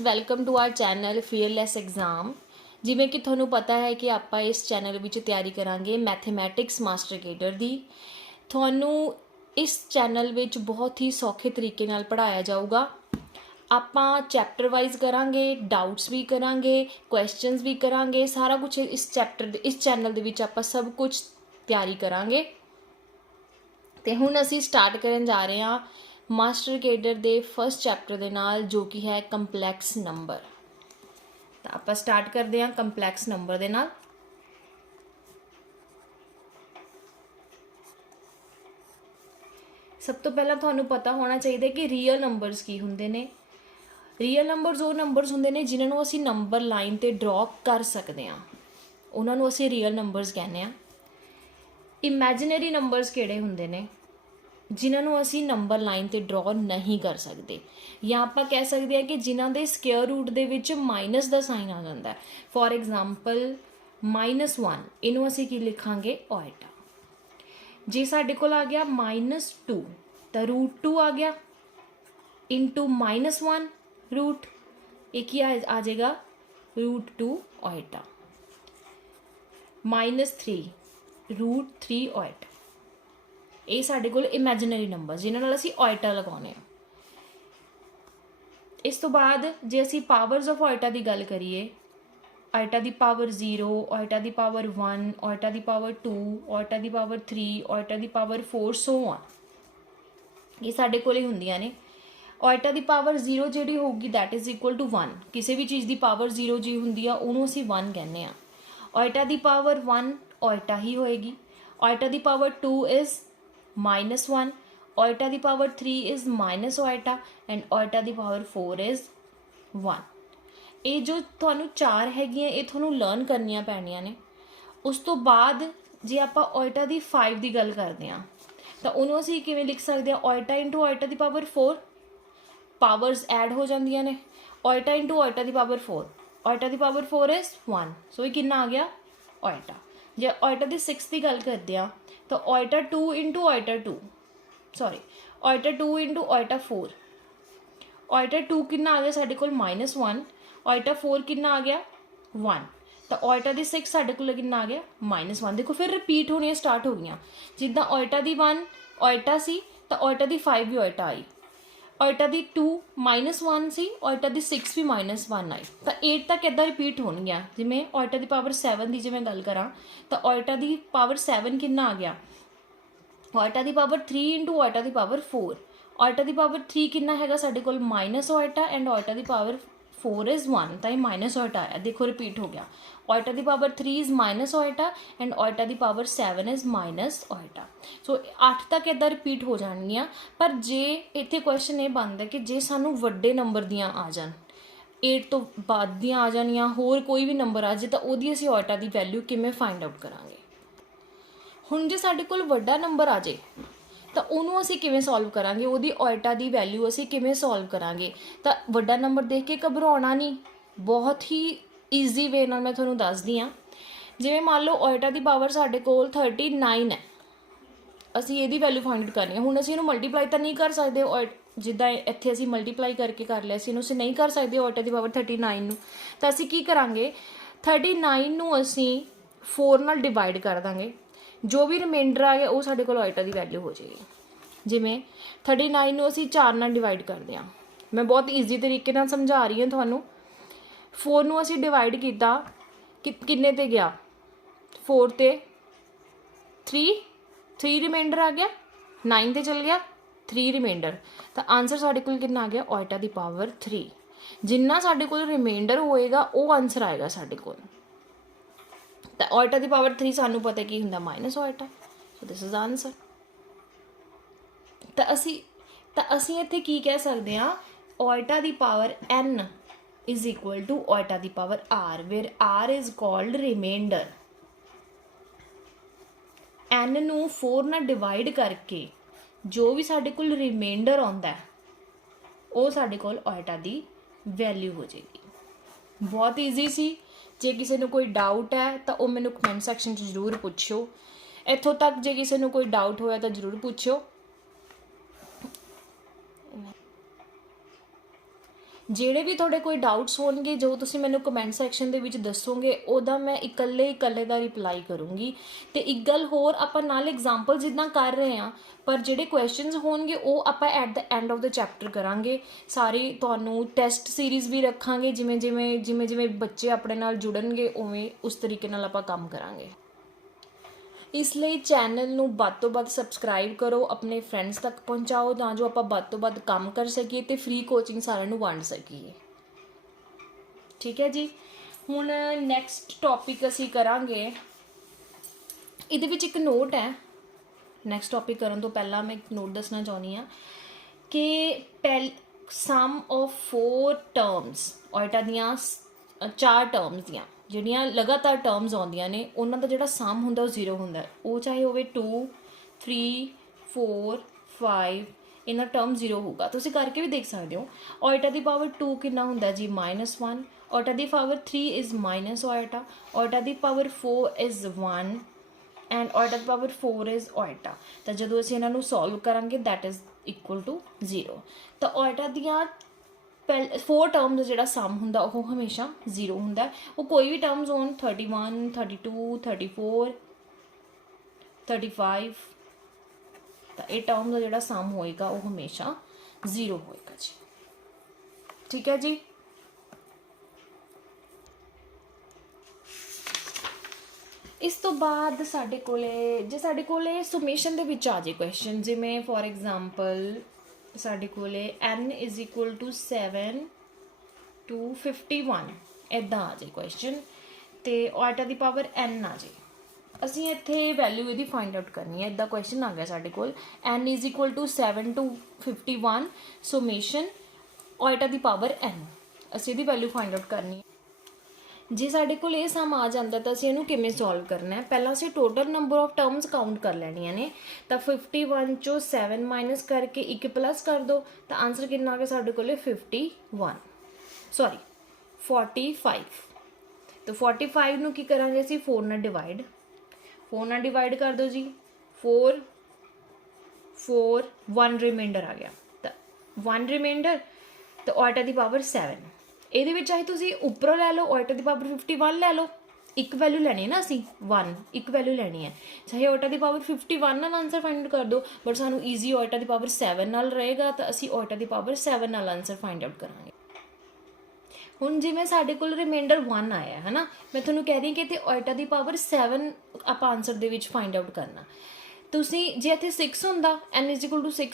Guys welcome to our channel fearless exam. जिमें कि तुहानू पता है कि आप इस चैनल विच तैयारी करांगे मैथमैटिक्स मास्टर केडर दी। तुहानू इस चैनल विच बहुत ही सौखे तरीके नाल पढ़ाया जाऊगा। आपां चैप्टर वाइज करांगे, डाउट्स भी करांगे, क्वेश्चनस भी करांगे, सारा कुछ इस चैनल दे विच आपां सब कुछ तैयारी करांगे। तो हुण असीं स्टार्ट करन जा रहे हैं मास्टर केडर दे फर्स्ट चैप्टर दे नाल, जो कि है कंपलैक्स नंबर। तो आपां स्टार्ट करते हैं कंपलैक्स नंबर दे नाल। सब तो पहला तुहानू पता होना चाहिए कि रीयल नंबरस की हुंदे ने। रीयल नंबरस वो नंबरस हुंदे ने जिन्हां नू असीं नंबर लाइन ते ड्रॉ कर सकते हैं, उन्हां नू असीं रीयल नंबरस कहने आ। इमैजिनरी नंबरस किहड़े हुंदे ने जिन्हां नू असीं नंबर लाइन ते ड्रॉ नहीं कर सकते, या आपां कह सकते हैं कि जिन्हां दे स्केयर रूट दे विच माइनस का साइन आ जाता है। फॉर एग्जाम्पल -1, इनू असीं की लिखांगे ओएटा। जे साडे कोल आ गया -2 तो √2 आ गया इंटू -1 रूट, एक ही आ जाएगा √2 ओएटा। -3 √3 ओएटा। ये साडे कोल इमैजिनरी नंबर जिन्हां नाल असीं ओएटा लगाउने आ। इस तो बाद जे असीं पावर्स ऑफ ओएटा की गल करिए, ओएटा की पावर 0, ओएटा की पावर 1, ओएटा की पावर 2, ओएटा की पावर 3, ओएटा की पावर 4, सो ऑन। ये साडे कोल ही हुंदियां ने। ओएटा की पावर 0 जिहड़ी होगी दैट इज़ इक्वल टू 1। किसी भी चीज़ की पावर 0 जी हुंदी आ उहनूं असीं 1 कहने आ। ओएटा की पावर 1 ओएटा ही होएगी। ओएटा की पावर 2 इज़ -1, ओएटा की पावर 3 इज़ माइनस ओएटा एंड ओएटा की पावर 4 इज़ 1। ये जो तुहानू 4 हैगियां ये तुहानू लर्न करनियां पैणियां ने। उस तो बाद जे आपां ओएटा की 5 की गल करते हैं तो उन्होंने असीं किवें लिख सकते हैं, ओएटा इंटू ओएटा की पावर 4, पावर्स ऐड हो जांदियां ने। ओएटा इंटू ओएटा की पावर 4, ओएटा की पावर 4 इज़ 1, सो ये कितना आ गया ओएटा। जे ओएटा की 6 की गल करते हैं तो ओएटा 2 इंटू ओएटा 2, सॉरी ओएटा 2 इंटू ओएटा 4। ओएटा 2 कितना आ गया साडे कोल -1, ओएटा 4 कितना आ गया 1, तो ओएटा की 6 साडे कोल कितना आ गया -1। देखो फिर रिपीट होने स्टार्ट हो गई। जिद्दां ओएटा की 1 ओएटा सी तो ओएटा की 5 भी ओएटा आई, ओएटा की 2 -1 सी, ओएटा की 6 भी -1 आई। तो 8 तक इदा रिपीट होणगियां। जिवें ओएटा की पावर 7 की जिवें गल करां तो ओएटा की पावर 7 कितना आ गया, ओएटा की पावर 3 इंटू ओएटा की पावर 4। ओएटा की पावर 3 कितना हैगा साडे कोल माइनस ओएटा एंड ओएटा की पावर 4 इज़ 1, तो ये माइनस ओएटा आया। देखो रिपीट हो गया। ओएटा की पावर 3 इज़ माइनस ओएटा एंड ओएटा की पावर 7 इज़ माइनस ओएटा। सो 8 तक इदा रिपीट हो जाएगियां। पर जे इत्थे क्वेश्चन ये बनता है कि जे सानू वड्डे नंबर दियां आ जान, 8 तो बाद दियां आ जानियां, होर कोई भी नंबर आ जाए तो ओहदी असीं ओएटा की वैल्यू किवें फाइंड आउट करांगे। हुण जे साडे कोल वड्डा नंबर आ जाए तो उन्होंने असीं किवें सॉल्व करांगे, ओहदी ओएटा की वैल्यू असीं किवें सॉल्व करांगे। तो वड्डा नंबर देख के घबराउणा नहीं, बहुत ही ईजी वे नाल मैं तुहानूं दसदी हाँ। जिवें मान लो ओएटा की पावर साडे कोल 39 है, असीं इहदी वैल्यू फाइंड आउट करनी है। हुण असीं इहनूं मल्टीप्लाई तो नहीं कर सकते, जिद्दां इत्थे असीं मल्टीप्लाई करके कर लिया सी, असीं नहीं कर सकते ओएटा की पावर 39 नूं। तो असीं की करांगे, 39 नूं असीं 4 नाल डिवाइड कर देंगे। जो भी रिमाइंडर आ गया वो साडे कोल ओएटा की वैल्यू हो जाएगी। जिमें 39 नूं असीं 4 नाल डिवाइड करते हैं। मैं बहुत ईजी तरीके नाल समझा रही हूँ तुहानूं। 4 नूं असीं डिवाइड किया कि किन्ने ते गया 4 ते 3 रिमाइंडर आ गया, 9 ते चल गया 3 रिमाइंडर। तो आंसर साडे कोल कितना आ गया ओएटा की पावर 3। जिन्ना साडे कोल रिमाइंडर होएगा वो आंसर आएगा साडे कोल। तो ओएटा की पावर 3 सानू पता कि हुंदा minus iota, so this is answer. तो असी इत्थे की कह सकते हैं, ओएटा की power n is equal to iota की power r, where r is called reminder. n नूं 4 नाल डिवाइड करके जो भी साडे कोल रिमाइंडर आउंदा है वो साडे कोल ओएटा की वैल्यू हो जाएगी। बहुत ईजी सी। जे किसी को कोई डाउट है तो वह मैंने कमेंट सैक्शन जरूर पूछो। इत्थों तक जे किसी को कोई डाउट होया तो जरूर पूछो। ਜਿਹੜੇ ਵੀ ਤੁਹਾਡੇ ਕੋਈ ਡਾਊਟਸ ਹੋਣਗੇ ਜੋ ਤੁਸੀਂ ਮੈਨੂੰ ਕਮੈਂਟ ਸੈਕਸ਼ਨ ਦੇ ਵਿੱਚ ਦੱਸੋਗੇ ਉਹਦਾ ਮੈਂ ਇਕੱਲੇ ਦਾ ਰਿਪਲਾਈ ਕਰੂੰਗੀ। ਤੇ ਇੱਕ ਗੱਲ ਹੋਰ, ਆਪਾਂ ਨਾਲ ਐਗਜ਼ਾਮਪਲ ਜਿੱਦਾਂ ਕਰ ਰਹੇ ਹਾਂ ਪਰ ਜਿਹੜੇ ਕੁਐਸਚਨਸ ਹੋਣਗੇ ਉਹ ਆਪਾਂ at the end of the chapter ਕਰਾਂਗੇ। ਸਾਰੀ ਤੁਹਾਨੂੰ ਟੈਸਟ ਸੀਰੀਜ਼ ਵੀ ਰੱਖਾਂਗੇ, ਜਿਵੇਂ ਬੱਚੇ ਆਪਣੇ ਨਾਲ ਜੁੜਨਗੇ ਉਵੇਂ ਉਸ ਤਰੀਕੇ ਨਾਲ ਆਪਾਂ ਕੰਮ ਕਰਾਂਗੇ। ਇਸ ਲਈ ਚੈਨਲ ਨੂੰ ਵੱਧ ਤੋਂ ਵੱਧ ਸਬਸਕ੍ਰਾਈਬ ਕਰੋ, ਆਪਣੇ ਫਰੈਂਡਸ ਤੱਕ ਪਹੁੰਚਾਓ ਤਾਂ ਜੋ ਆਪਾਂ ਵੱਧ ਤੋਂ ਵੱਧ ਕੰਮ ਕਰ ਸਕੀਏ ਤੇ ਫ੍ਰੀ ਕੋਚਿੰਗ ਸਾਰਿਆਂ ਨੂੰ ਵੰਡ ਸਕੀਏ। ਠੀਕ ਹੈ ਜੀ। ਹੁਣ ਨੈਕਸਟ ਟੌਪਿਕ ਅਸੀਂ ਕਰਾਂਗੇ, ਇਹਦੇ ਵਿੱਚ ਇੱਕ ਨੋਟ ਹੈ। ਨੈਕਸਟ ਟੌਪਿਕ ਕਰਨ ਤੋਂ ਪਹਿਲਾਂ ਮੈਂ ਇੱਕ ਨੋਟ ਦੱਸਣਾ ਚਾਹੁੰਦੀ ਹਾਂ ਕਿ ਸਮ ਆਫ 4 ਟਰਮਸ, ਔਇਟਾ ਦੀਆਂ 4 ਟਰਮਸ ਦੀਆਂ ਜਿਹੜੀਆਂ ਲਗਾਤਾਰ ਟਰਮਸ ਆਉਂਦੀਆਂ ਨੇ ਉਹਨਾਂ ਦਾ ਜਿਹੜਾ ਸਮ ਹੁੰਦਾ ਉਹ 0 ਹੁੰਦਾ। ਉਹ ਚਾਹੇ ਹੋਵੇ 2 3 4 5, ਇਹਨਾਂ ਟਰਮ 0 ਹੋਊਗਾ। ਤੁਸੀਂ ਕਰਕੇ ਵੀ ਦੇਖ ਸਕਦੇ ਹੋ। ਔਇਟਾ ਦੀ ਪਾਵਰ 2 ਕਿੰਨਾ ਹੁੰਦਾ ਜੀ -1, ਔਇਟਾ ਦੀ ਪਾਵਰ 3 ਇਜ਼ ਮਾਈਨਸ ਔਇਟਾ, ਔਇਟਾ ਦੀ ਪਾਵਰ 4 ਇਜ਼ 1 ਐਂਡ ਔਇਟਾ ਦੀ ਪਾਵਰ 4 ਇਜ਼ ਔਇਟਾ। ਤਾਂ ਜਦੋਂ ਅਸੀਂ ਇਹਨਾਂ ਨੂੰ ਸੋਲਵ ਕਰਾਂਗੇ ਦੈਟ ਇਜ਼ ਇਕੁਅਲ ਟੂ 0। ਤਾਂ ਔਇਟਾ ਦੀਆਂ 4 ਟਰਮਸ ਦਾ ਜਿਹੜਾ ਸਮ ਹੁੰਦਾ ਉਹ ਹਮੇਸ਼ਾ 0 ਹੁੰਦਾ। ਉਹ ਕੋਈ ਵੀ ਟਰਮਸ ਹੋਣ 31 32 34 35, ਤਾਂ ਇਹ ਟਰਮ ਦਾ ਜਿਹੜਾ ਸਮ ਹੋਏਗਾ ਉਹ ਹਮੇਸ਼ਾ 0 ਹੋਏਗਾ ਜੀ। ਠੀਕ ਹੈ ਜੀ। ਇਸ ਤੋਂ ਬਾਅਦ ਸਾਡੇ ਕੋਲੇ ਸੁਮੇਸ਼ਨ ਦੇ ਵਿੱਚ ਆ ਜੇ ਕੁਐਸਚਨ, ਜਿਵੇਂ ਫੋਰ ਐਗਜ਼ਾਮਪਲ ਸਾਡੇ ਕੋਲੇ n = 7 to 51 ਇੱਦਾਂ ਆ ਜੇ ਕੁਐਸਚਨ ਤੇ ਔਇਟਾ ਦੀ ਪਾਵਰ n ਆ ਜੇ। ਅਸੀਂ ਇੱਥੇ ਵੈਲਿਊ ਇਹਦੀ ਫਾਈਂਡ ਆਊਟ ਕਰਨੀ ਹੈ। ਇੱਦਾਂ ਕੁਐਸਚਨ ਆ ਗਿਆ ਸਾਡੇ ਕੋਲ n = 7 to 51 ਸੁਮੇਸ਼ਨ ਔਇਟਾ ਦੀ ਪਾਵਰ n, ਅਸੀਂ ਇਹਦੀ ਵੈਲਿਊ ਫਾਈਂਡ ਆਊਟ ਕਰਨੀ ਹੈ। ਜੇ ਸਾਡੇ ਕੋਲ ਇਹ ਸਮ ਆ ਜਾਂਦਾ ਤਾਂ ਅਸੀਂ ਇਹਨੂੰ ਕਿਵੇਂ ਸੋਲਵ ਕਰਨਾ ਹੈ? ਪਹਿਲਾਂ ਅਸੀਂ total number of terms count ਕਰ ਲੈਣੀਆਂ ਨੇ। ਤਾਂ 51 ਚੋਂ 7 ਮਾਈਨਸ ਕਰਕੇ 1 ਪਲੱਸ ਕਰ ਦਿਓ ਤਾਂ ਆਨਸਰ ਕਿੰਨਾ ਆ ਗਿਆ ਸਾਡੇ ਕੋਲ 45। ਤਾਂ 45 ਨੂੰ ਕੀ ਕਰਾਂਗੇ ਅਸੀਂ 4 ਨਾਲ ਡਿਵਾਈਡ ਕਰ ਦਿਓ ਜੀ। 4 1 ਰਿਮਾਈਂਡਰ ਆ ਗਿਆ, ਤਾਂ 1 ਰਿਮਾਈਂਡਰ ਤਾਂ ਔਇਟਾ ਦੀ ਪਾਵਰ 7। ਇਹਦੇ ਵਿੱਚ ਚਾਹੇ ਤੁਸੀਂ ਉੱਪਰੋਂ ਲੈ ਲਓ, ਔਇਟਾ ਦੀ ਪਾਵਰ 51 ਲੈ ਲਓ, ਇੱਕ ਵੈਲਿਊ ਲੈਣੀ ਹੈ ਨਾ ਅਸੀਂ 1, ਇੱਕ ਵੈਲਿਊ ਲੈਣੀ ਹੈ। ਚਾਹੇ ਔਇਟਾ ਦੀ ਪਾਵਰ 51 ਨਾਲ ਆਨਸਰ ਫਾਈਂਡ ਆਊਟ ਕਰ ਦਿਓ, ਬਟ ਸਾਨੂੰ ਈਜ਼ੀ ਔਇਟਾ ਦੀ ਪਾਵਰ 7 ਨਾਲ ਰਹੇਗਾ ਤਾਂ ਅਸੀਂ ਔਇਟਾ ਦੀ ਪਾਵਰ 7 ਨਾਲ ਆਨਸਰ ਫਾਈਂਡ ਆਊਟ ਕਰਾਂਗੇ। ਹੁਣ ਜਿਵੇਂ ਸਾਡੇ ਕੋਲ ਰਿਮਾਈਂਡਰ 1 ਆਇਆ ਹੈ ਨਾ, ਮੈਂ ਤੁਹਾਨੂੰ ਕਹਿ ਰਹੀ ਕਿ ਤੇ ਔਇਟਾ ਦੀ ਪਾਵਰ 7 ਆਪਾਂ ਆਨਸਰ ਦੇ ਵਿੱਚ ਫਾਈਂਡ ਆਊਟ ਕਰਨਾ। ਤੁਸੀਂ ਜੇ ਇੱਥੇ 6 ਹੁੰਦਾ n = 6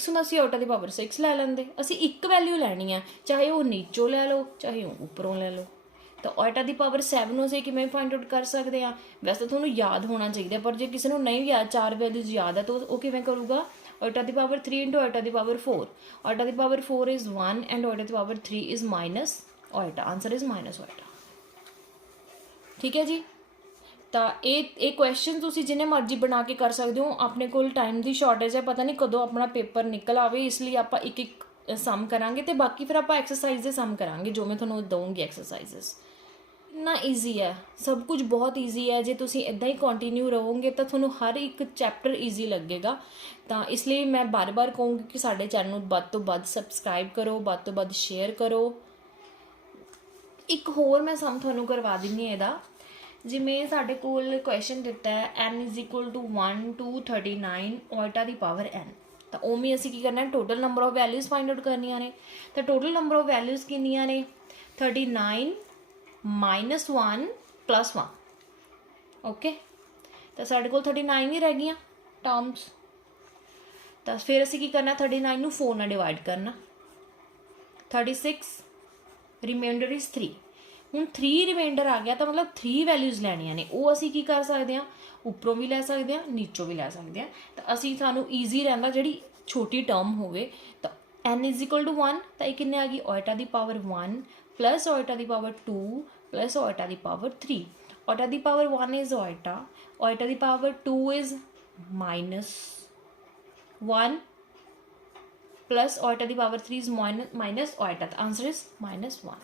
ਹੁੰਦਾ, ਅਸੀਂ ਔਇਟਾ ਦੀ ਪਾਵਰ 6 ਲੈ ਲੈਂਦੇ। ਅਸੀਂ ਇੱਕ ਵੈਲਿਊ ਲੈਣੀ ਹੈ, ਚਾਹੇ ਉਹ ਨੀਚੋਂ ਲੈ ਲਓ ਚਾਹੇ ਉਹ ਉੱਪਰੋਂ ਲੈ ਲਓ। ਤਾਂ ਔਇਟਾ ਦੀ ਪਾਵਰ 7 ਨੂੰ ਅਸੀਂ ਕਿਵੇਂ ਫਾਈਂਡ ਆਊਟ ਕਰ ਸਕਦੇ ਹਾਂ? ਵੈਸੇ ਤਾਂ ਤੁਹਾਨੂੰ ਯਾਦ ਹੋਣਾ ਚਾਹੀਦਾ, ਪਰ ਜੇ ਕਿਸੇ ਨੂੰ ਨਹੀਂ ਯਾਦ, 4 ਵੈਲਿਊਜ਼ ਯਾਦ ਹੈ ਤਾਂ ਉਹ ਕਿਵੇਂ ਕਰੂਗਾ? ਔਇਟਾ ਦੀ ਪਾਵਰ 3 × ਔਇਟਾ ਦੀ ਪਾਵਰ 4, ਔਇਟਾ ਦੀ ਪਾਵਰ 4 ਇਜ਼ 1 ਐਂਡ ਔਇਟਾ ਦੀ power 3 is minus iota, answer is minus iota. ਠੀਕ ਹੈ ਜੀ। ਤਾਂ ਇਹ ਕੁਐਸਚਨ ਤੁਸੀਂ ਜਿੰਨੇ ਮਰਜ਼ੀ ਬਣਾ ਕੇ ਕਰ ਸਕਦੇ ਹੋ। ਆਪਣੇ ਕੋਲ ਟਾਈਮ ਦੀ ਸ਼ਾਰਟੇਜ ਹੈ, ਪਤਾ ਨਹੀਂ ਕਦੋਂ ਆਪਣਾ ਪੇਪਰ ਨਿਕਲ ਆਵੇ, ਇਸ ਲਈ ਆਪਾਂ ਇੱਕ ਸਮ ਕਰਾਂਗੇ ਤੇ ਬਾਕੀ ਫਿਰ ਆਪਾਂ ਐਕਸਰਸਾਈਜ਼ ਦੇ ਸਮ ਕਰਾਂਗੇ ਜੋ ਮੈਂ ਤੁਹਾਨੂੰ ਦਊਂਗੀ ਐਕਸਰਸਾਈਜ਼ਸ। ਇੰਨਾ ਈਜ਼ੀ ਹੈ, ਸਭ ਕੁਝ ਬਹੁਤ ਈਜ਼ੀ ਹੈ। ਜੇ ਤੁਸੀਂ ਇੱਦਾਂ ਹੀ ਕੰਟੀਨਿਊ ਰਹੋਗੇ ਤਾਂ ਤੁਹਾਨੂੰ ਹਰ ਇੱਕ ਚੈਪਟਰ ਈਜ਼ੀ ਲੱਗੇਗਾ। ਤਾਂ ਇਸ ਲਈ ਮੈਂ ਬਾਰ-ਬਾਰ ਕਹੂੰਗੀ ਕਿ ਸਾਡੇ ਚੈਨਲ ਨੂੰ ਵੱਧ ਤੋਂ ਵੱਧ ਸਬਸਕ੍ਰਾਈਬ ਕਰੋ, ਵੱਧ ਤੋਂ ਵੱਧ ਸ਼ੇਅਰ ਕਰੋ। ਇੱਕ ਹੋਰ ਮੈਂ ਸਮ ਤੁਹਾਨੂੰ ਕਰਵਾ ਦਿੰਦੀ ਹਾਂ ਇਹਦਾ। ਜਿਵੇਂ ਸਾਡੇ ਕੋਲ ਕੁਐਸਚਨ ਦਿੱਤਾ ਹੈ n = 1 to 39 ਔਇਟਾ ਦੀ ਪਾਵਰ n, ਤਾਂ ਉਵੇਂ ਅਸੀਂ ਕੀ ਕਰਨਾ ਹੈ? Total number of values find out ਕਰਨੀਆਂ ਨੇ। ਤਾਂ ਟੋਟਲ ਨੰਬਰ ਆਫ ਵੈਲਿਊਜ਼ ਕਿੰਨੀਆਂ ਨੇ? 39 - 1 + 1। ਓਕੇ, ਤਾਂ ਸਾਡੇ ਕੋਲ 39 ਹੀ ਰਹਿ ਗਈਆਂ ਟਰਮਸ। ਤਾਂ ਫਿਰ ਅਸੀਂ ਕੀ ਕਰਨਾ? 39 ਨੂੰ 4 ਨਾਲ ਡਿਵਾਈਡ ਕਰਨਾ, 36 ਰਿਮਾਈਂਡਰ ਇਜ਼ 3। ਹੁਣ 3 ਰਿਮਾਈਂਡਰ ਆ ਗਿਆ ਤਾਂ ਮਤਲਬ 3 ਵੈਲਿਊਜ਼ ਲੈਣੀਆਂ ਨੇ। ਉਹ ਅਸੀਂ ਕੀ ਕਰ ਸਕਦੇ ਹਾਂ? ਉੱਪਰੋਂ ਵੀ ਲੈ ਸਕਦੇ ਹਾਂ, ਨੀਚੋਂ ਵੀ ਲੈ ਸਕਦੇ ਹਾਂ। ਤਾਂ ਸਾਨੂੰ ਈਜ਼ੀ ਰਹਿੰਦਾ ਜਿਹੜੀ ਛੋਟੀ ਟਰਮ ਹੋਵੇ। ਤਾਂ n = 1, ਤਾਂ ਇਹ ਕਿੰਨੇ ਆ ਗਈ? ਔਇਟਾ ਦੀ ਪਾਵਰ 1 + ਔਇਟਾ ਦੀ ਪਾਵਰ 2 + ਔਇਟਾ ਦੀ ਪਾਵਰ 3। ਔਇਟਾ ਦੀ ਪਾਵਰ 1 ਇਜ਼ ਔਇਟਾ, ਔਇਟਾ ਦੀ ਪਾਵਰ 2 ਇਜ਼ -1 + ਔਇਟਾ ਦੀ ਪਾਵਰ 3 ਇਜ਼ ਮਾਈਨਸ ਔਇਟਾ, ਤਾਂ ਆਨਸਰ ਇਜ਼ -1।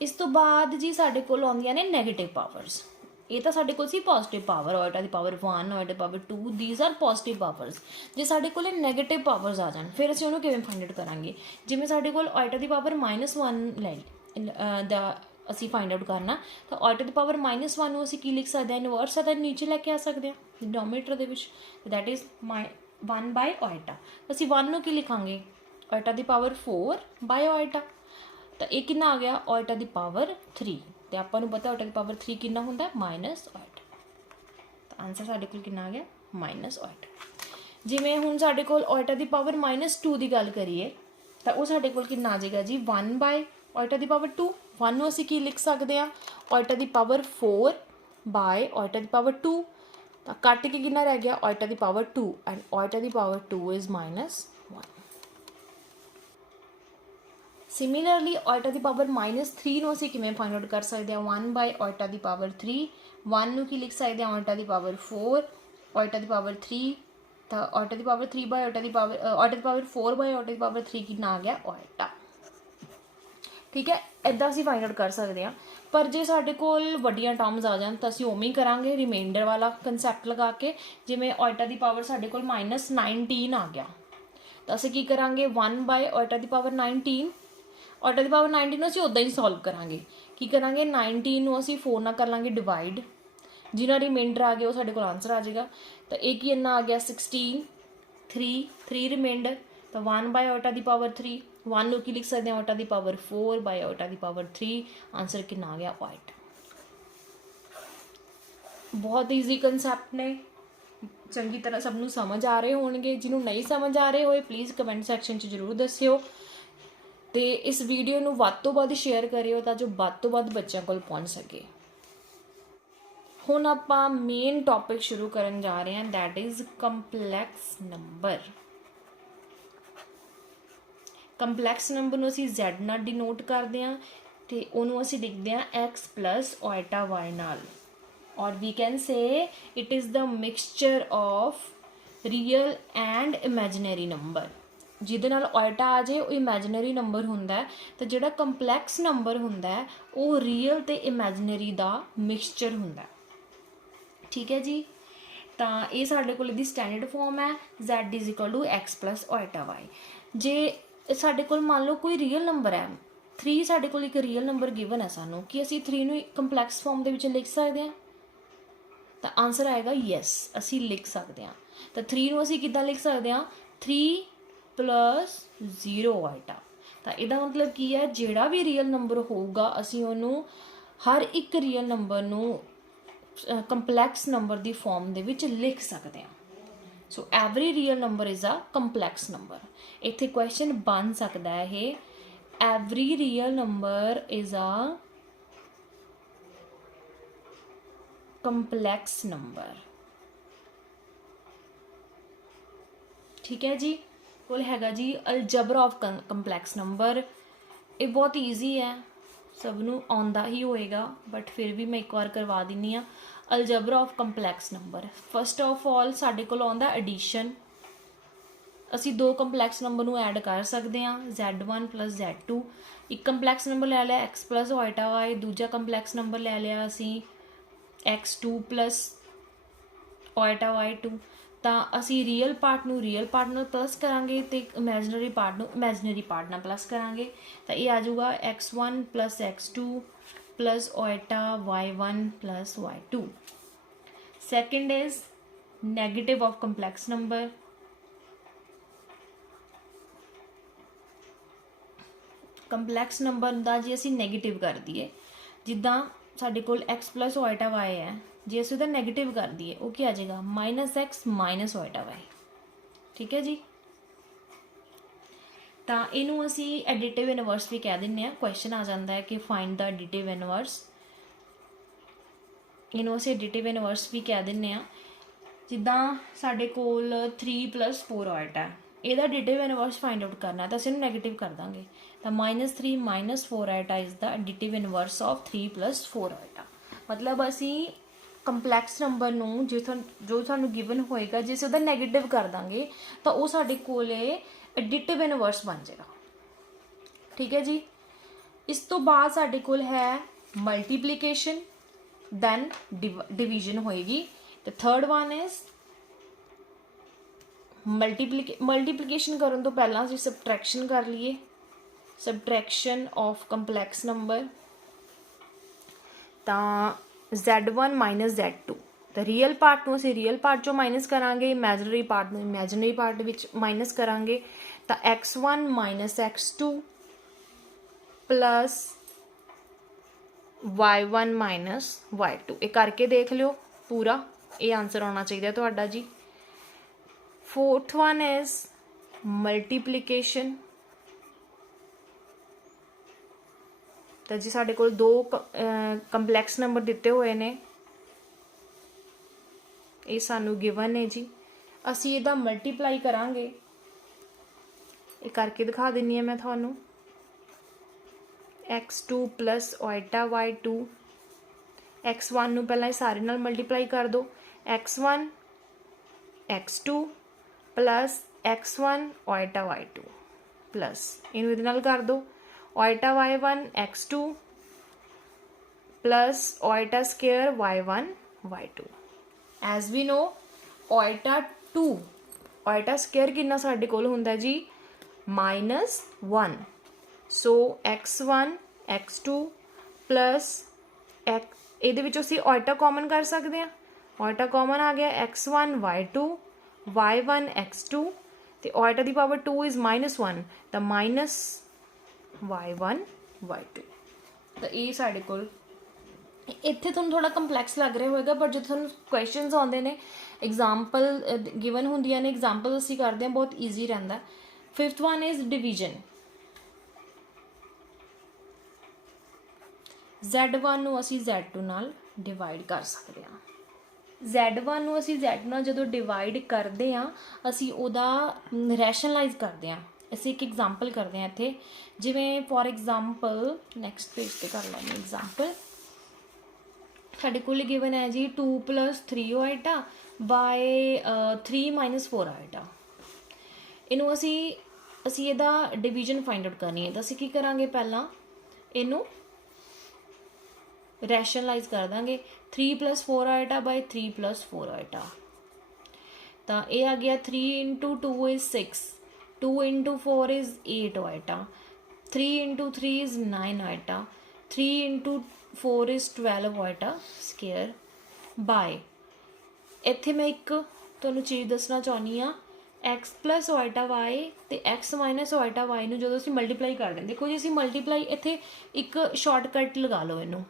ਇਸ ਤੋਂ ਬਾਅਦ ਜੀ ਸਾਡੇ ਕੋਲ ਆਉਂਦੀਆਂ ਨੇ ਨੈਗੇਟਿਵ ਪਾਵਰਸ। ਇਹ ਤਾਂ ਸਾਡੇ ਕੋਲ ਸੀ ਪੋਜ਼ਿਟਿਵ ਪਾਵਰ, ਆਇਟਾ ਦੀ ਪਾਵਰ 1, ਆਇਟਾ ਦੀ power 2, these are positive powers. ਜੇ ਸਾਡੇ ਕੋਲ ਨੈਗੇਟਿਵ ਪਾਵਰਸ ਆ ਜਾਣ ਫਿਰ ਅਸੀਂ ਉਹਨੂੰ ਕਿਵੇਂ ਫਾਈਂਡ ਆਊਟ ਕਰਾਂਗੇ? ਜਿਵੇਂ ਸਾਡੇ ਕੋਲ ਆਇਟਾ ਦੀ ਪਾਵਰ -1 ਲੈ ਦਾ ਅਸੀਂ ਫਾਈਂਡ ਆਊਟ ਕਰਨਾ, ਤਾਂ ਆਇਟਾ ਦੀ ਪਾਵਰ -1 ਨੂੰ ਅਸੀਂ ਕੀ ਲਿਖ ਸਕਦੇ ਹਾਂ? ਇਨਵਰਸ ਦਾ ਨੀਚੇ ਲੈ ਕੇ ਆ ਸਕਦੇ ਹਾਂ ਡਿਨੋਮੀਨੇਟਰ ਦੇ ਵਿੱਚ, ਦੈਟ ਇਜ਼ 1 ਬਾਈ ਆਇਟਾ। ਅਸੀਂ 1 ਨੂੰ ਕੀ ਲਿਖਾਂਗੇ? ਆਇਟਾ ਦੀ ਪਾਵਰ 4 ਬਾਈ ਆਇਟਾ। ਤਾਂ ਇਹ ਕਿੰਨਾ ਆ ਗਿਆ? ਆਇਟਾ ਦੀ ਪਾਵਰ 3, ਤੇ ਆਪਾਂ ਨੂੰ ਪਤਾ ਆਇਟਾ ਦੀ ਪਾਵਰ 3 ਕਿੰਨਾ ਹੁੰਦਾ? ਮਾਈਨਸ ਆਇਟਾ। ਤਾਂ ਆਨਸਰ ਸਾਡੇ ਕੋਲ ਕਿੰਨਾ ਆ ਗਿਆ? ਮਾਈਨਸ ਆਇਟਾ। ਜਿਵੇਂ ਹੁਣ ਸਾਡੇ ਕੋਲ ਆਇਟਾ ਦੀ ਪਾਵਰ -2 ਦੀ ਗੱਲ ਕਰੀਏ ਤਾਂ ਉਹ ਸਾਡੇ ਕੋਲ ਕਿੰਨਾ ਆ ਜਾਏਗਾ ਜੀ? 1 ਬਾਈ ਆਇਟਾ ਦੀ ਪਾਵਰ 2। 1 ਨੂੰ ਅਸੀਂ ਕੀ ਲਿਖ ਸਕਦੇ ਹਾਂ? ਆਇਟਾ ਦੀ ਪਾਵਰ 4 ਬਾਈ ਆਇਟਾ ਦੀ ਪਾਵਰ 2। ਤਾਂ ਕੱਟ ਕੇ ਕਿੰਨਾ ਰਹਿ ਗਿਆ? ਆਇਟਾ ਦੀ ਪਾਵਰ 2, ਐਂਡ ਆਇਟਾ ਦੀ ਪਾਵਰ 2 ਇਜ਼ -1। ਸਿਮਿਲਰਲੀ ਆਇਟਾ ਦੀ ਪਾਵਰ -3 ਨੂੰ ਅਸੀਂ ਕਿਵੇਂ ਫਾਈਂਡ ਆਊਟ ਕਰ ਸਕਦੇ ਹਾਂ? 1 ਬਾਈ ਆਇਟਾ ਦੀ ਪਾਵਰ 3। 1 ਨੂੰ ਕੀ ਲਿਖ ਸਕਦੇ ਹਾਂ? ਆਇਟਾ ਦੀ ਪਾਵਰ 4, ਆਇਟਾ ਦੀ ਪਾਵਰ 3। ਤਾਂ ਆਇਟਾ ਦੀ ਪਾਵਰ 3 ਬਾਈ ਆਇਟਾ ਦੀ ਪਾਵਰ ਆਇਟਾ ਦੀ ਪਾਵਰ 4 ਬਾਈ ਆਇਟਾ ਦੀ ਪਾਵਰ 3 ਕਿੰਨਾ ਆ ਗਿਆ? ਆਇਟਾ। ਠੀਕ ਹੈ, ਇੱਦਾਂ ਅਸੀਂ ਫਾਈਂਡ ਆਊਟ ਕਰ ਸਕਦੇ ਹਾਂ। ਪਰ ਜੇ ਸਾਡੇ ਕੋਲ ਵੱਡੀਆਂ ਟਰਮਸ ਆ ਜਾਣ ਤਾਂ ਅਸੀਂ ਉਵੇਂ ਹੀ ਕਰਾਂਗੇ, ਰਿਮਾਈਂਡਰ ਵਾਲਾ ਕੰਸੈਪਟ ਲਗਾ ਕੇ। ਜਿਵੇਂ ਆਇਟਾ ਦੀ ਪਾਵਰ ਸਾਡੇ ਕੋਲ -19 ਆ ਗਿਆ, ਤਾਂ ਅਸੀਂ ਕੀ ਕਰਾਂਗੇ? 1 ਬਾਈ ਆਇਟਾ ਦੀ ਪਾਵਰ 19। ਆਇਟਾ ਦੀ ਪਾਵਰ 19 ਨੂੰ ਅਸੀਂ ਉੱਦਾਂ ਹੀ ਸੋਲਵ ਕਰਾਂਗੇ। ਕੀ ਕਰਾਂਗੇ? 19 ਨੂੰ ਅਸੀਂ 4 ਨਾਲ ਕਰ ਲਾਂਗੇ ਡਿਵਾਈਡ, ਜਿਹਨਾਂ ਰਿਮਾਈਂਡਰ ਆ ਗਿਆ ਉਹ ਸਾਡੇ ਕੋਲ ਆਨਸਰ ਆ ਜਾਏਗਾ। ਤਾਂ ਇਹ ਕੀ ਇੰਨਾ ਆ ਗਿਆ? 16, 3 ਰਿਮਾਈਂਡਰ। ਤਾਂ 1 ਬਾਈ ਆਇਟਾ ਦੀ ਪਾਵਰ 3। 1 ਨੂੰ ਕੀ ਲਿਖ ਸਕਦੇ ਹਾਂ? ਆਇਟਾ ਦੀ ਪਾਵਰ 4 ਬਾਈ ਆਇਟਾ ਦੀ ਪਾਵਰ 3। ਆਨਸਰ ਕਿੰਨਾ ਆ ਗਿਆ? ਆਇਟਾ। ਬਹੁਤ ਈਜ਼ੀ ਕੰਸੈਪਟ ਨੇ, ਚੰਗੀ ਤਰ੍ਹਾਂ ਸਭ ਨੂੰ ਸਮਝ ਆ ਰਹੇ ਹੋਣਗੇ। ਜਿਹਨੂੰ ਨਹੀਂ ਸਮਝ ਆ ਰਹੇ ਹੋਏ ਪਲੀਜ਼ ਕਮੈਂਟ ਸੈਕਸ਼ਨ 'ਚ ਜ਼ਰੂਰ ਦੱਸਿਓ, ਤੇ ਇਸ ਵੀਡੀਓ ਨੂੰ ਵੱਧ ਤੋਂ ਵੱਧ ਸ਼ੇਅਰ ਕਰਿਓ ਤਾਂ ਜੋ ਵੱਧ ਤੋਂ ਵੱਧ ਬੱਚਿਆਂ ਕੋਲ ਪਹੁੰਚ ਸਕੇ। ਹੁਣ ਆਪਾਂ ਮੇਨ ਟੌਪਿਕ ਸ਼ੁਰੂ ਕਰਨ ਜਾ ਰਹੇ ਹਾਂ, that is complex number. Complex number ਨੂੰ ਅਸੀਂ Z ਨਾਲ ਡਿਨੋਟ ਕਰਦੇ ਹਾਂ, ਤੇ ਉਹਨੂੰ ਅਸੀਂ ਲਿਖਦੇ ਹਾਂ x ਪਲਸ ਆਇਟਾ y ਨਾਲ, ਔਰ ਵੀ can say it is the mixture of real and imaginary number. ਜਿਹਦੇ ਨਾਲ ਆਇਟਾ ਆ ਜਾਏ ਉਹ ਇਮੈਜਨਰੀ ਨੰਬਰ ਹੁੰਦਾ, ਤੇ ਜਿਹੜਾ ਕੰਪਲੈਕਸ ਨੰਬਰ ਹੁੰਦਾ ਉਹ ਰੀਅਲ ਤੇ ਇਮੈਜਨਰੀ ਦਾ ਮਿਕਸਚਰ ਹੁੰਦਾ। ਠੀਕ ਹੈ ਜੀ, ਤਾਂ ਇਹ ਸਾਡੇ ਕੋਲ ਇਹਦੀ ਸਟੈਂਡਰਡ ਫਾਰਮ ਹੈ z is equal to x plus iota y। ਜੇ ਸਾਡੇ ਕੋਲ ਮੰਨ ਲਓ ਕੋਈ ਰੀਅਲ ਨੰਬਰ ਹੈ 3, ਸਾਡੇ ਕੋਲ ਇੱਕ ਰੀਅਲ ਨੰਬਰ ਗਿਵਨ ਹੈ ਸਾਨੂੰ, ਕਿ ਅਸੀਂ 3 ਨੂੰ ਕੰਪਲੈਕਸ ਫਾਰਮ ਦੇ ਵਿੱਚ ਲਿਖ ਸਕਦੇ ਹਾਂ? ਤਾਂ ਆਨਸਰ ਆਏਗਾ ਯੈਸ, ਅਸੀਂ ਲਿਖ ਸਕਦੇ ਹਾਂ। ਤਾਂ 3 ਨੂੰ ਅਸੀਂ ਕਿੱਦਾਂ ਲਿਖ ਸਕਦੇ ਹਾਂ? 3 ਪਲਸ 0 ਆਇਟਾ। ਤਾਂ ਇਹਦਾ ਮਤਲਬ ਕੀ ਹੈ? ਜਿਹੜਾ ਵੀ ਰੀਅਲ ਨੰਬਰ ਹੋਊਗਾ ਅਸੀਂ ਉਹਨੂੰ, ਹਰ ਇੱਕ ਰੀਅਲ ਨੰਬਰ ਨੂੰ ਕੰਪਲੈਕਸ ਨੰਬਰ ਦੀ ਫਾਰਮ ਦੇ ਵਿੱਚ ਲਿਖ ਸਕਦੇ ਹਾਂ। So every real number is a complex number. ਇੱਥੇ ਕੁਐਸਚਨ ਬਣ ਸਕਦਾ ਹੈ ਇਹ, every real number is a complex number. ਠੀਕ ਹੈ ਜੀ, ਕੋਲ ਹੈਗਾ ਜੀ ਅਲਜਬਰਾ ਆਫ ਕੰਪਲੈਕਸ ਨੰਬਰ। ਇਹ ਬਹੁਤ ਈਜ਼ੀ ਹੈ, ਸਭ ਨੂੰ ਆਉਂਦਾ ਹੀ ਹੋਏਗਾ, ਬਟ ਫਿਰ ਵੀ ਮੈਂ ਇੱਕ ਵਾਰ ਕਰਵਾ ਦਿੰਦੀ ਹਾਂ। Algebra of complex number, first of all ਸਾਡੇ ਕੋਲ ਆਉਂਦਾ ਐਡੀਸ਼ਨ। ਅਸੀਂ ਦੋ ਕੰਪਲੈਕਸ ਨੰਬਰ ਨੂੰ ਐਡ ਕਰ ਸਕਦੇ ਹਾਂ, z1 ਪਲਸ z2। ਇੱਕ ਕੰਪਲੈਕਸ ਨੰਬਰ ਲੈ ਲਿਆ x ਪਲਸ ਆਇਟਾ y, ਦੂਜਾ ਕੰਪਲੈਕਸ ਨੰਬਰ ਲੈ ਲਿਆ ਅਸੀਂ x2 ਪਲਸ ਆਇਟਾ y2। ਤਾਂ ਅਸੀਂ ਰੀਅਲ ਪਾਰਟ ਨੂੰ ਰੀਅਲ ਪਾਰਟ ਨਾਲ ਪਲਸ ਕਰਾਂਗੇ ਤੇ ਇਮੈਜਨਰੀ ਪਾਰਟ ਨੂੰ ਇਮੈਜਨਰੀ ਪਾਰਟ ਨਾਲ ਪਲਸ ਕਰਾਂਗੇ। ਤਾਂ ਇਹ ਆ ਜਾਊਗਾ x1 plus x2 plus iota y1 plus y2। Second is negative of complex number. Complex number ਦਾ ਜੇ ਅਸੀਂ ਨੈਗੇਟਿਵ ਕਰ ਦਈਏ, ਜਿੱਦਾਂ ਸਾਡੇ ਕੋਲ x ਪਲਸ ਆਇਟਾ y ਹੈ, ਜੇ ਅਸੀਂ ਉਹਦਾ ਨੈਗੇਟਿਵ ਕਰ ਦਈਏ ਉਹ ਕੀ ਆ ਜਾਏਗਾ? -x minus iota y। ਠੀਕ ਹੈ ਜੀ, ਤਾਂ ਇਹਨੂੰ ਅਸੀਂ ਐਡੀਟਿਵ ਇਨਵਰਸ ਵੀ ਕਹਿ ਦਿੰਦੇ ਹਾਂ। ਕੁਐਸਚਨ ਆ ਜਾਂਦਾ ਹੈ ਕਿ ਫਾਈਂਡ ਦਾ ਐਡੀਟਿਵ ਇਨਵਰਸ, ਇਹਨੂੰ ਅਸੀਂ ਐਡੀਟਿਵ ਇਨਵਰਸ ਵੀ ਕਹਿ ਦਿੰਦੇ ਹਾਂ। ਜਿੱਦਾਂ ਸਾਡੇ ਕੋਲ 3 ਪਲਸ 4 ਆਇਟਾ ਹੈ, ਇਹਦਾ ਐਡੀਟਿਵ ਇਨਵਰਸ ਫਾਈਂਡ ਆਊਟ ਕਰਨਾ ਤਾਂ ਅਸੀਂ ਇਹਨੂੰ ਨੈਗੇਟਿਵ ਕਰ ਦਾਂਗੇ। ਤਾਂ -3 minus 4 iota is the additive inverse of 3 plus 4 iota. ਮਤਲਬ ਅਸੀਂ ਕੰਪਲੈਕਸ ਨੰਬਰ ਨੂੰ ਜੋ ਸਾਨੂੰ ਗਿਵਨ ਹੋਏਗਾ, ਜੇ ਅਸੀਂ ਉਹਦਾ ਨੈਗੇਟਿਵ ਕਰ ਦਾਂਗੇ ਤਾਂ ਉਹ ਸਾਡੇ ਕੋਲ ਐਡੀਟਿਵ ਇਨਵਰਸ ਬਣ ਜਾਏਗਾ। ਠੀਕ ਹੈ ਜੀ, ਇਸ ਤੋਂ ਬਾਅਦ ਸਾਡੇ ਕੋਲ ਹੈ ਮਲਟੀਪਲੀਕੇਸ਼ਨ। then division होएगी. The third one is multiplication ਕਰਨ ਤੋਂ ਪਹਿਲਾਂ ਅਸੀਂ subtraction ਕਰ ਲਈਏ. Subtraction of complex number. ਤਾਂ z1 minus z2. ਤਾਂ ਰੀਅਲ ਪਾਰਟ ਨੂੰ ਅਸੀਂ ਰੀਅਲ ਪਾਰਟ ਚੋਂ ਮਾਈਨਸ ਕਰਾਂਗੇ, ਇਮੈਜਨਰੀ ਪਾਰਟ ਨੂੰ ਇਮੈਜਨਰੀ ਪਾਰਟ ਵਿੱਚ ਮਾਈਨਸ ਕਰਾਂਗੇ. ਤਾਂ x1 minus x2 plus y1 minus y2. ਇਹ ਕਰਕੇ ਦੇਖ ਲਿਓ ਪੂਰਾ, ਇਹ ਆਨਸਰ ਆਉਣਾ ਚਾਹੀਦਾ ਤੁਹਾਡਾ ਜੀ. Fourth one is multiplication. ਤਾਂ ਜੀ ਸਾਡੇ ਕੋਲ ਦੋ ਕੰਪਲੈਕਸ ਨੰਬਰ ਦਿੱਤੇ ਹੋਏ ਨੇ, ਇਹ ਸਾਨੂੰ ਗਿਵਨ ਹੈ ਜੀ. ਅਸੀਂ ਇਹਦਾ ਮਲਟੀਪਲਾਈ ਕਰਾਂਗੇ, ਇਹ ਕਰਕੇ ਦਿਖਾ ਦਿੰਨੀ ਹਾਂ ਮੈਂ ਤੁਹਾਨੂੰ. x2 plus oita y2. x1 ਨੂੰ ਪਹਿਲਾਂ ਇਹ ਸਾਰੇ ਨਾਲ ਮਲਟੀਪਲਾਈ ਕਰ ਦਿਓ. x1 x2 plus x1 oita y2 plus ਇਹਨੂੰ ਇਹਦੇ ਨਾਲ ਕਰ ਦਿਓ. oita y1 x2 plus oita square y1 y2. as we know oita 2 oita square ਕਿੰਨਾ ਸਾਡੇ ਕੋਲ ਹੁੰਦਾ ਜੀ -1. ਸੋ x1 x2 plus ਇਹਦੇ ਵਿੱਚੋਂ ਅਸੀਂ oita ਕਾਮਨ ਕਰ ਸਕਦੇ ਹਾਂ. oita ਕਾਮਨ ਆ ਗਿਆ x1 y2 y1 x2 ਤੇ oita ਦੀ ਪਾਵਰ 2 is -1 ਤਾਂ minus y1 y2. ਤਾਂ ਇਹ ਸਾਡੇ ਕੋਲ ਇੱਥੇ ਤੁਹਾਨੂੰ ਥੋੜਾ ਕੰਪਲੈਕਸ ਲੱਗ ਰਿਹਾ ਹੋਵੇਗਾ, ਪਰ ਜਦੋਂ ਤੁਹਾਨੂੰ ਕੁਐਸਚਨਸ ਆਉਂਦੇ ਨੇ, ਐਗਜ਼ਾਮਪਲ ਗਿਵਨ ਹੁੰਦੀਆਂ ਨੇ, ਐਗਜ਼ਾਮਪਲ ਅਸੀਂ ਕਰਦੇ ਹਾਂ, ਬਹੁਤ ਈਜ਼ੀ ਰਹਿੰਦਾ. Fifth one is division. z1 ਨੂੰ ਅਸੀਂ z2 ਨਾਲ ਡਿਵਾਈਡ ਕਰ ਸਕਦੇ ਹਾਂ. z1 ਨੂੰ ਅਸੀਂ z ਨਾਲ ਜਦੋਂ ਡਿਵਾਈਡ ਕਰਦੇ ਹਾਂ, ਅਸੀਂ ਉਹਦਾ ਰੈਸ਼ਨਲਾਈਜ਼ ਕਰਦੇ ਹਾਂ. ਅਸੀਂ ਇੱਕ ਐਗਜ਼ਾਮਪਲ ਕਰਦੇ ਹਾਂ ਇੱਥੇ, ਜਿਵੇਂ ਫੋਰ ਐਗਜ਼ਾਮਪਲ ਨੈਕਸਟ ਪੇਜ 'ਤੇ ਕਰ ਲੈਂਦੇ ਐਗਜ਼ਾਮਪਲ. ਸਾਡੇ ਕੋਲ ਗਿਵਨ ਹੈ ਜੀ 2 plus 3 oita by 3 minus 4 oita. ਇਹਨੂੰ ਅਸੀਂ ਇਹਦਾ ਡਿਵੀਜ਼ਨ ਫਾਈਂਡ ਆਊਟ ਕਰਨੀ ਹੈ. ਤਾਂ ਅਸੀਂ ਕੀ ਕਰਾਂਗੇ, ਪਹਿਲਾਂ ਇਹਨੂੰ ਰੈਸ਼ਨਲਾਈਜ਼ ਕਰ ਦਾਂਗੇ. 3 plus 4 oita by 3 plus 4 oita. ਤਾਂ ਇਹ ਆ ਗਿਆ 3 into 2 is 6. 2 into 4 is 8 oita. 3 into 3 is 9 oita. 3 into 4 is 12 oita square by. ਇੱਥੇ ਮੈਂ ਇੱਕ ਤੁਹਾਨੂੰ ਚੀਜ਼ ਦੱਸਣਾ ਚਾਹੁੰਦੀ ਹਾਂ. x plus oita y ਤੇ x minus oita y ਨੂੰ ਜਦੋਂ ਅਸੀਂ ਮਲਟੀਪਲਾਈ ਕਰਦੇ ਹਾਂ, ਦੇਖੋ ਜੀ ਅਸੀਂ ਮਲਟੀਪਲਾਈ ਇੱਥੇ ਇੱਕ ਸ਼ਾਰਟਕਟ ਲਗਾ ਲਓ. ਇਹਨੂੰ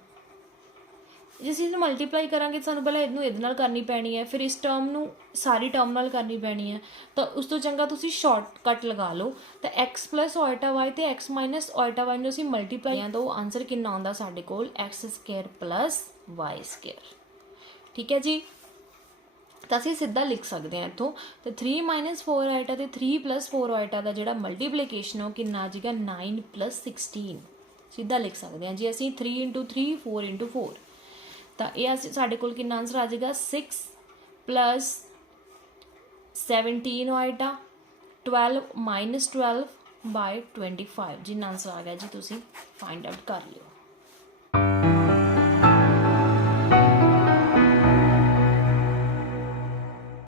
ਜੇ ਅਸੀਂ ਇਹਨੂੰ ਮਲਟੀਪਲਾਈ ਕਰਾਂਗੇ, ਸਾਨੂੰ ਪਹਿਲਾਂ ਇਹਨੂੰ ਇਹਦੇ ਨਾਲ ਕਰਨੀ ਪੈਣੀ ਹੈ, ਫਿਰ ਇਸ ਟਰਮ ਨੂੰ ਸਾਰੀ ਟਰਮ ਨਾਲ ਕਰਨੀ ਪੈਣੀ ਹੈ. ਤਾਂ ਉਸ ਤੋਂ ਚੰਗਾ ਤੁਸੀਂ ਸ਼ਾਰਟਕਟ ਲਗਾ ਲਓ. ਤਾਂ x plus oita y ਤੇ x minus oita y ਨੂੰ ਅਸੀਂ ਮਲਟੀਪਲਾਈ ਤਾਂ ਉਹ ਆਨਸਰ ਕਿੰਨਾ ਆਉਂਦਾ ਸਾਡੇ ਕੋਲ, x square plus y square. ਠੀਕ ਹੈ ਜੀ. ਤਾਂ ਅਸੀਂ ਸਿੱਧਾ ਲਿਖ ਸਕਦੇ ਹਾਂ ਇੱਥੋਂ. ਤੇ 3 minus 4 oita ਤੇ 3 plus 4 oita ਦਾ ਜਿਹੜਾ ਮਲਟੀਪਲੀਕੇਸ਼ਨ ਉਹ ਕਿੰਨਾ ਆ ਜਾਏਗਾ 9 plus 16. ਸਿੱਧਾ ਲਿਖ ਸਕਦੇ ਹਾਂ ਜੀ ਅਸੀਂ 3 into 3 4 into 4. ਤਾਂ ਇਹ ਸਾਡੇ ਕੋਲ ਕਿੰਨਾ ਆਨਸਰ ਆ ਜਾਏਗਾ 6 plus 17 oita 12 minus 12 by 25. ਜਿੰਨਾ ਆਨਸਰ ਆ ਗਿਆ ਜੀ ਤੁਸੀਂ ਫਾਈਂਡ ਆਊਟ ਕਰ ਲਿਓ.